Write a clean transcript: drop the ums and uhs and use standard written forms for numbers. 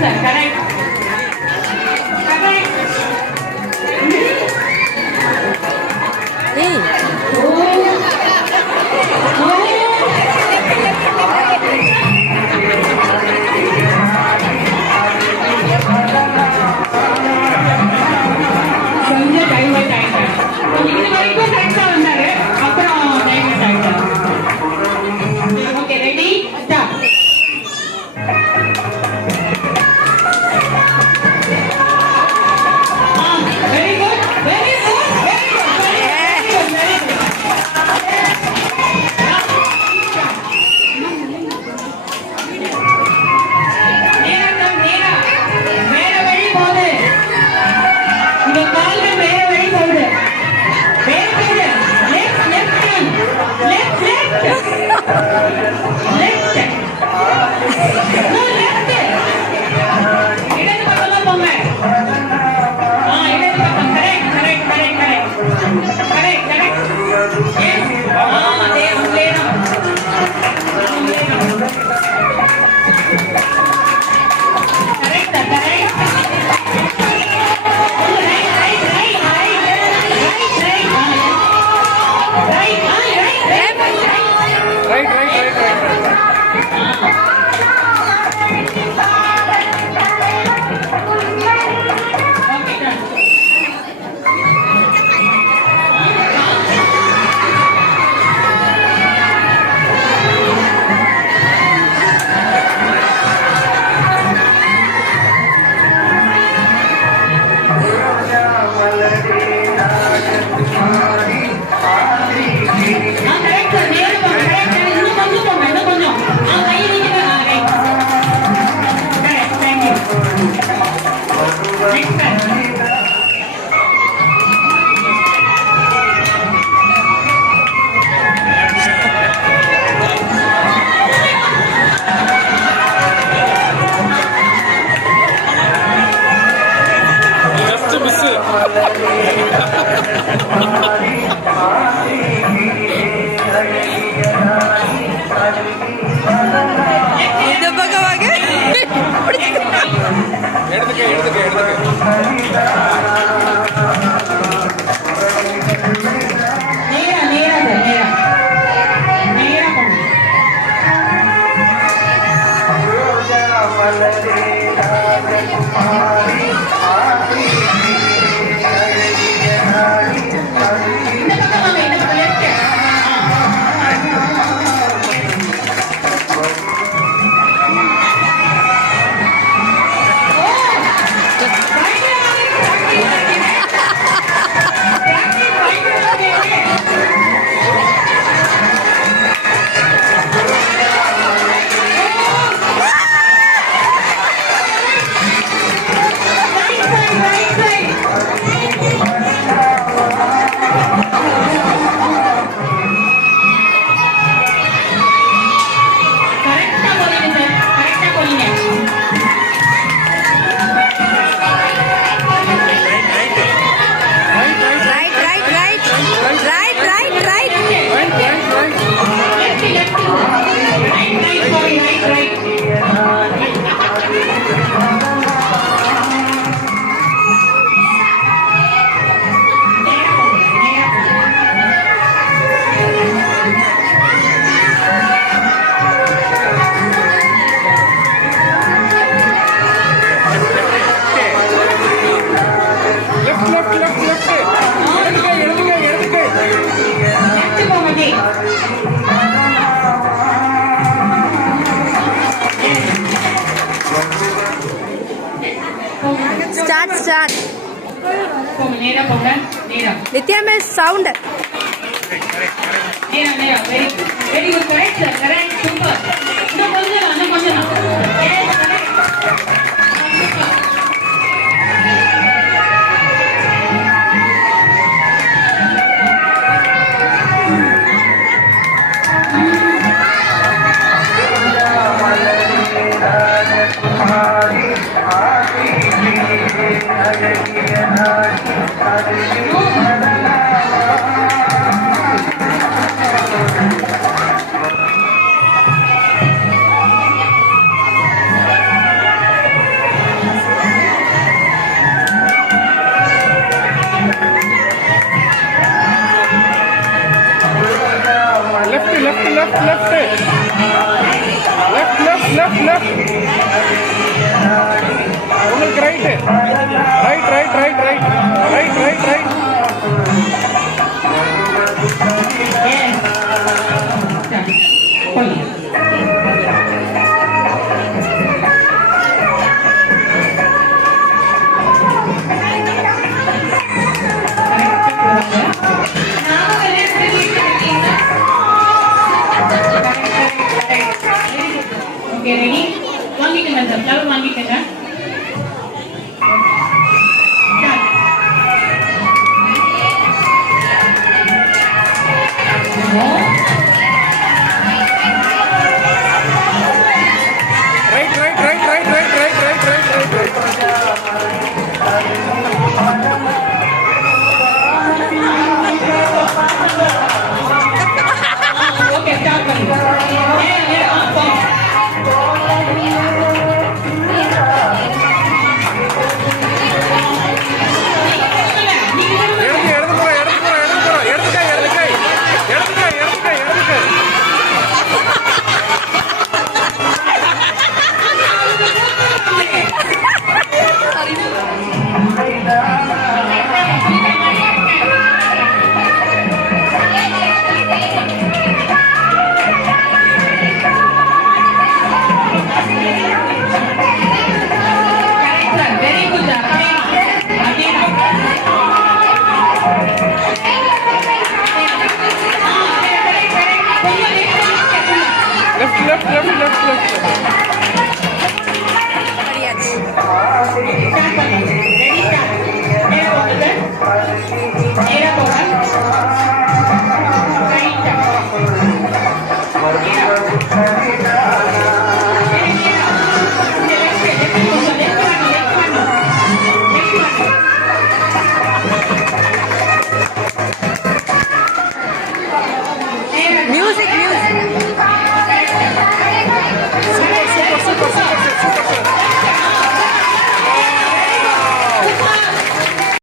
sir, correct. Correct. கொஞ்சம் டைவர்ட் ஆயிட்டாங்க. இது வரைக்கும் கரெக்டா வந்தாரு, அப்புறம் டைவர்ட் ஆயிட்டாங்க. Okay, ready start. Very good, very good, very good, very good, very good. நேரம் நேரா வேற வழி போகுது. இந்த கால்ல வேற வழி போகுது. வேற போகுது. Left left left left left. No left. இடது பக்கமா போங்க. இடது பக்கம். Correct correct correct correct correct correct. Yes. நேரம் நேரம். Correct correct. स्टार्ट नित्या में sound very good correct sir correct super left left உங்களுக்கு right right right right right right right right Yes. Start. Follow. Okay, ready? வாங்கிக்கங்க sir, flower வாங்கிக்கங்க. Start. Right right right right right right right right right right Okay, start பண்ணுங்க. Pause. எடுத்து எடுத்து போற எடுத்து போற எடுத்து போற எடுத்து கை எடுத்து கை எடுத்து கை எடுத்து கை எடுத்து கை Very good job. Left left left left left படியாச்சு Start பண்ணுங்க. Ready, start. நேரா போங்க. நேரா போங்க.